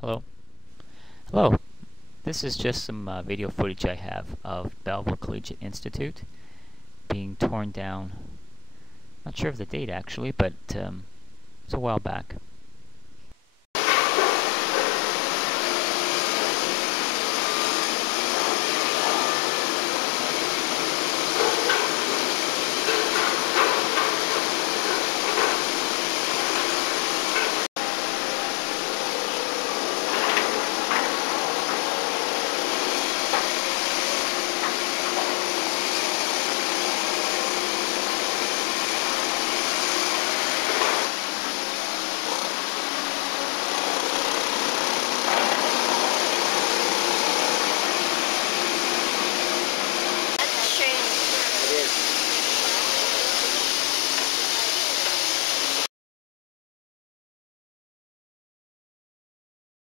Hello. Hello. This is just some video footage I have of Belleville Collegiate Institute being torn down. Not sure of the date actually, but it's a while back.